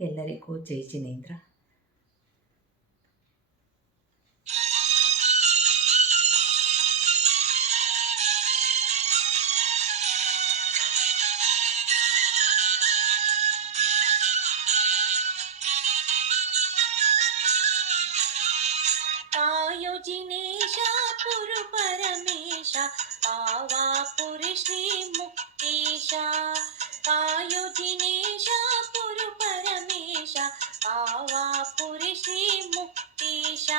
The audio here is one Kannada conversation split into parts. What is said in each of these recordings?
ಎಲ್ಲರಿಗೂ ಜೈ ಜಿನೇಂದ್ರ. ಜಿನೇಶ ಪುರು ಪರಮೇಶ ಪಾವಾಪುರಿ ಶ್ರೀ ಮುಕ್ತೀಶ. ಕಾಯೋ ಜಿನೇಶ ಪುರು ಪರಮೇಶ ಪಾವಾಪುರಿ ಶ್ರೀ ಮುಕ್ತೀಶ.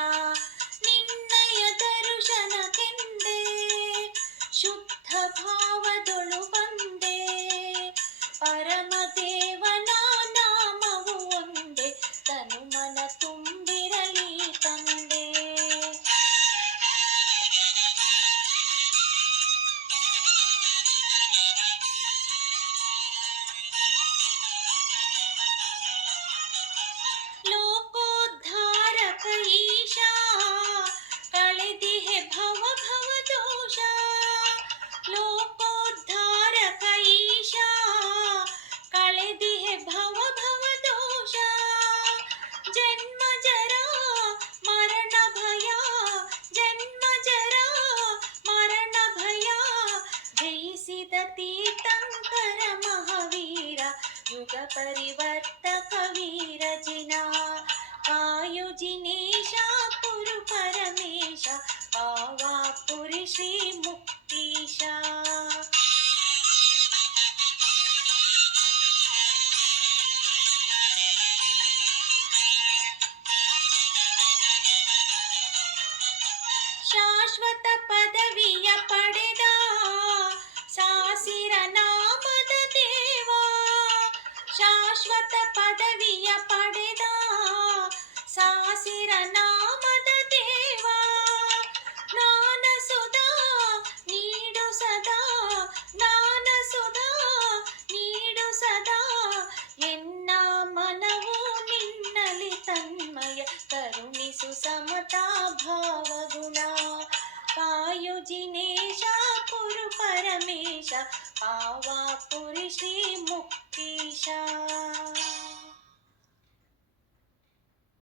ನಿನ್ನಯ ದರ್ಶನಕ್ಕೆಂದೇ ಶುದ್ಧ ಭಾವದೊಳು ಬಂದೆ. ಪರಮದೇವನ ನಾಮವು ಒಂದೇ ತನು ಮನ ತುಂಬಿರಲಿ ತಂದೆ. ಲೋಕೋದ್ಧಾರಕ ಈಶಾ ಕಳೆದಿಹೆ ಭವ ಭವ ದೋಷ. ಲೋಕೋದ್ಧಾರಕ ಈಶಾ ಕಳೆದಿಹೆ ಭವ ಭವ ದೋಷ. ಜನ್ಮ ಜರ ಮರಣ ಭಯ, ಜನ್ಮ ಜರ ಮರಣ ಭಯ ಜಯಿಸಿದ ತೀರ್ಥಂಕರ ಮಹಾವೀರ. ಯುಗ ಪರಿವರ್ತಕ ವೀರ ಜಿನ. ಕಾಯೋ ಜಿನೇಶ ಪುರು ಪರಮೇಶ ಪಾವಾಪುರಿ ಶ್ರೀ ಮುಕ್ತೀಶ. ಶಾಶ್ವತ ಪದವಿಯ ಪಡೆದ ಸಾಸಿರ ನಾಮದ ದೇವ. ಶಾಶ್ವತ ಪದವಿಯ ಪಡೆದ ಸಾಸಿರ ನಾಮದ ದೇವ. ಜ್ಞಾನ ಸುಧಾ ನೀಡು ಸದಾ, ಜ್ಞಾನ ಸುಧಾ ನೀಡು ಸದಾ. ಎನ್ನ ಮನವು ನಿನ್ನಲಿ ತನ್ಮಯ, ಕರುಣಿಸು ಸಮತಾ ಭಾವಗುಣ. ಕಾಯೋ ಜಿನೇಶ ಪುರು ಪರಮೇಶ ಪಾವಾಪುರಿ ಶ್ರೀ ಮುಕ್ತೀಶ.